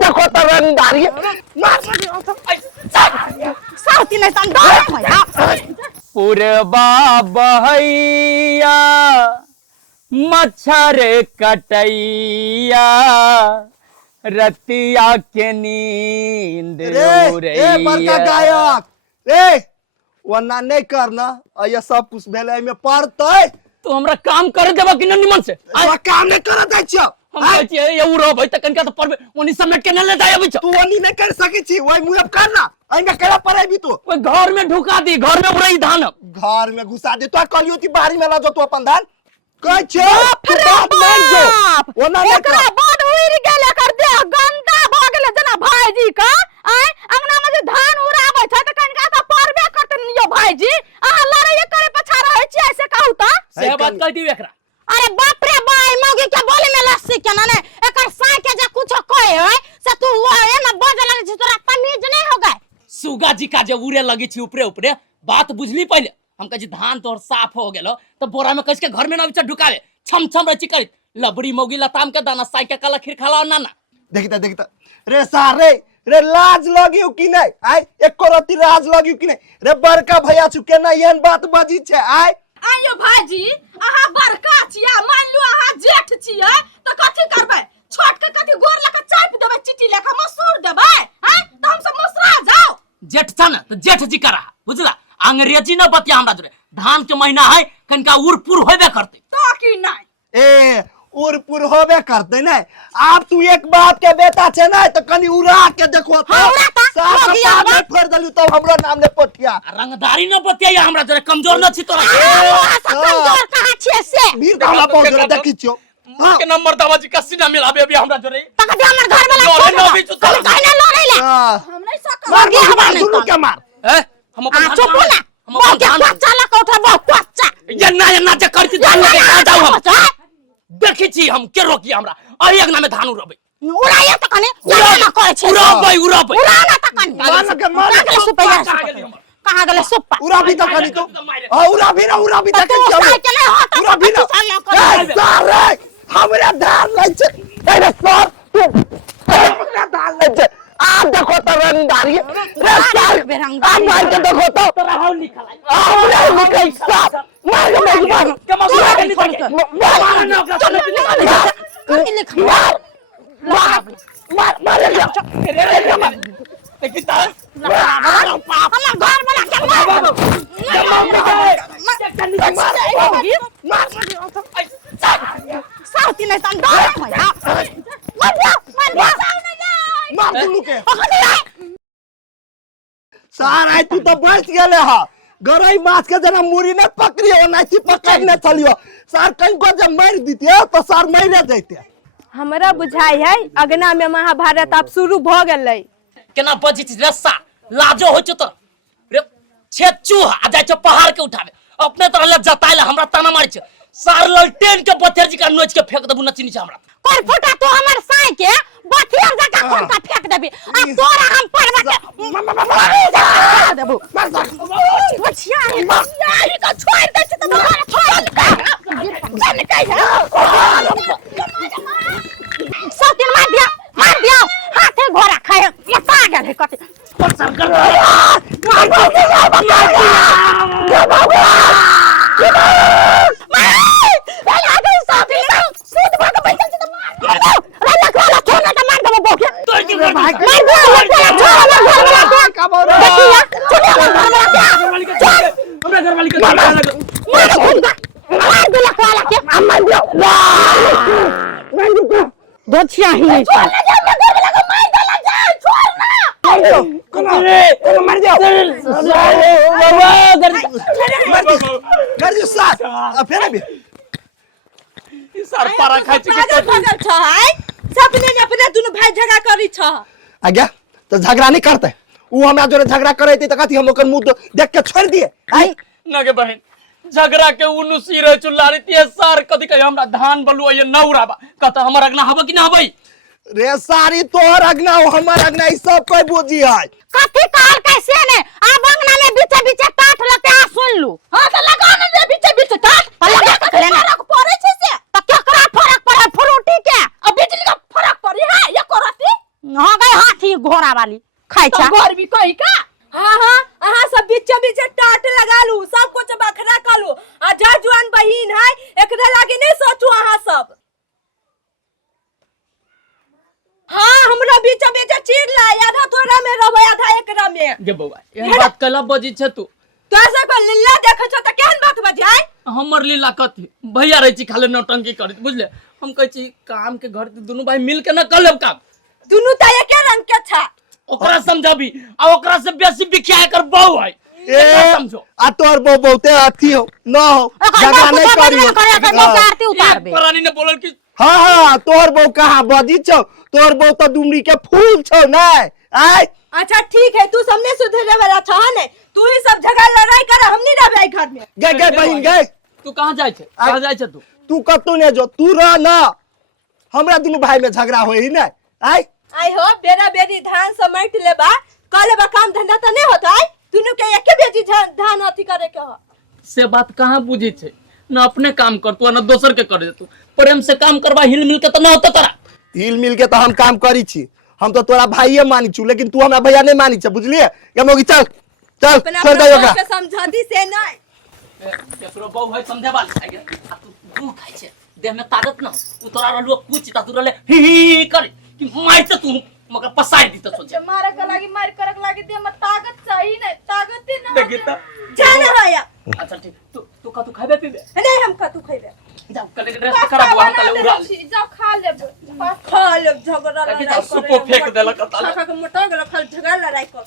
देखो तो रंगदारी पूर्वा बहैया मच्छर कटैया रतिया के नींद रे बड़का गायक रे वरना नहीं करना ये सब कुछ भेले में पड़तै तो हमरा काम करे देबा कि निमन से काम नहीं कर दै छ हम कहै छियै ये उरो भाई त कनका त परबे ओनी समेट के न ले जाय अबै छ तू ओनी नहीं कर सकै छी ओइ मुएब करना आइगा करे पड़े भी तू ओइ घर में ढुका दी घर में उड़ई धान घर में घुसा दे तो कलियो ती बाहरी में ला जो तू अपन धान कह छ तू बात मान जो ओना नहीं एकरा बाद उड़ गेले कर दे गंदा भ गेले जना भाईजी का आय अंगना में जे धान उड़ाबै छ त कनका त परबे करते नियो भाईजी आ लड़ाई करे पछा रहै छी ऐसे कहू त से बात कह दी एकरा अरे बाप रे बाई मौगी के बोले में लस्सी के ना ने एकर साई के जे कुछ कहे है से तू ए ना बजे लगे छी तोरा तमीज नहीं हो गए सुगा जी का जे उड़े लगी छी ऊपरे ऊपरे बात बुझली पहले हम कह जी धान तोर साफ हो गेलो तो बोरा में कस के घर में ना बिचा ढुकावे छम छम रची कर लबड़ी मौगी लताम के दाना साई के काला खीर खाला ना ना देखता रे सारे रे लाज लगियो कि नहीं आय एको रति लाज लगियो कि नहीं रे बड़का भैया चुके ना एहन बात बजी छे आय आयो भाईजी अहा बड़का छिया मान लो अहा जेठ छिया तो कथि करबै छोट के कथि गोर लका चाप देबै चिट्ठी लेखा मसूर देबै हैं तो हम सब मसरा जाओ जेठ था ना तो जेठ जी करा बुझला अंग्रेजी न बतिया हमरा जोरे धान के महीना है कनका उरपुर होबे करते तो की नहीं ए उरपुर होबे करते नहीं आप तू एक बाप के बेटा छे ना तो कनी उड़ा के देखो तो साफ फोड़ दलू तो हमरो नाम ले पठिया रंगदारी न बतिया हमरा जोरे कमजोर न छी तोरा कमजोर कहां छिए से वीर दाला बहुत जोरे देखि छियो के नंबर दाबाजी का सीना मिलाबे अभी हमरा जोरे तक दे हमर घर वाला छोड़ कहने लड़ै ले हम नहीं सक मार के हमार दुनु के मार हम अपन चुप ना बहुत बच्चा ला कोठा बहुत बच्चा ये ना जे करती धान के कहां जाऊ हम देखि छी हम के रोकी हमरा और एक नामे धान उड़बै उड़ाया त कने उड़ा करे छै उड़बै उड़ा ना त कने मार के सुपैया कहां गेले सुप्पा उड़ा भी तो कनी तो उड़ा भी देखे छियो उड़ा भी ना सारे हमरा धान लै छै ए सर तू हमरा धान लै छै आ देखो तो रंगदारी रे सर आ मार के देखो तो तोरा हाउ निकल आ निकल साहब मार के मार के निकल के मार ना ओकरा निकल मार देखि ता हमर घर वाला के साउती नहीं सन डर मार दुनु के सारा तू तो बच गेले ह गरई माछ के जना मुरी ने पकड़ियो नहीं पकड़ने चलियो सार कहीं को जब मार दीतिए तो सार मारे जैते हमरा बुझाई है अगना में महाभारत अब शुरू भ गेलै केना बजी रस्सा लाजो हो छ त रे छेचू आ जाय छ पहाड़ के उठावे अपने तरह ले जताइले हमरा ताना मारै छ सार ललटेन के बथेर जी का नोच के फेंक देबू न चिनी छ हमरा कोन फुटा तो हमर साई के बथिया जका कोन का फेंक देबी आ तोरा हम परवा के देबू बचिया ई का छोड़ दे छ त जन कह सब दिन मार दिया हाथे घोड़ा खाए मसा गेल कते बचिया ही नहीं आज्ञा तो झगड़ा नहीं करते वो हमरा जोरे झगड़ा करे त कथि हम ओकर मुंह देख के छोड़ दिए आई ना के बहन झगड़ा के उनु सिरे चुल्लारी तिए सार कथि कहि हमरा धान बलुआ ये नौराबा कत हमर अगना हबो कि ना हबई रे सारी तोहर अगना हो हमर अगना ई सब कोई बुझी है। कथी कहल कैसे ने अब अंगना में बीचे बीचे टाट लगते आ सुन लू। हां तो लगा ना दे बीचे बीचे टाट लगा के लेना फरक पड़े छै से तो क्या करा फरक पड़े फ्रूटी के अब बिजली का फरक पड़ी है ये करती हो गई हाथी घोड़ा वाली खाई छा घर भी कोई का। हाँ हाँ अहाँ सब बीचे बीचे टाट लगा लू सब कुछ बखरा कर लू आ जा जुआन बहिन है एकरा लागे नहीं सोचू अहाँ सब। हाँ हमरा बीचे बीचे चीर ला आधा तोरा में रहबे आधा एकरा में। जे बौआ एहन बात कला बजी छ तू तो ऐसा को लीला देखै छ त केहन बात बजाय। हमर लीला कथी भैया रही छी खाले नौटंकी करत बुझले हम कहै छी काम के घर दुनू भाई मिल के न कर लेब काम दुनू त एके रंग के छ ओकरा समझाबी आ ओकरा से बेसी बिखिया कर बहु है ए समझो आ तोर बो बहुते अथी हो न हो जगह नहीं करी परानी ने बोलल कि हाँ हाँ तोर बो कहाँ बजी छौ तोर बो तो दुमड़ी के फूल छौ नहीं आय। अच्छा ठीक है तू सबने सुधरे वाला छ ने तू ही सब झगड़ा लड़ाई कर हम नहीं रहबे घर में। गए गए बहन गए तू कहां जाय छ कहां जाय छ तू कतौ ने जो तू रह ना हमरा दुनू भाई में झगड़ा होई नहीं आय। आई हो बेरा बेरी धान समेट लेबा कर लेबा काम धंधा त नहीं होता है दुनू के एके बेजी धान अथी करे के हो से बात कहां बुझी छे न अपने काम कर तू न दोसर के करे तू प्रेम से काम करवा हिल मिल के त न होता तोरा हिल मिल के तो हम काम करी छी हम तो तोरा भाईये मानी छु लेकिन तू हमरा भैया नहीं मानी छ बुझलिए के मोगी चल चल छोड़ दे ओकरा के समझाती से नहीं केकरो बहु है समझे वाली आ तू तू खाइ छे देह में ताकत न उ तोरा रहलो कुछ ता तू रहले ही कर कि मार से तू मगर पसाई दी त सोचे मारे के लागी मार करे के लागी दे में ताकत चाहिए नहीं ताकत ही ना देखी त जाने भैया। अच्छा ठीक तू का तू खाबे पीबे नहीं हम का तू खइबे जाओ कल ड्रेस खराब हुआ हम कल उड़ा ले जाओ खा ले झगड़ा लड़ाई सुपो फेंक देला कता खा के मोटा गेल खा झगड़ा लड़ाई कर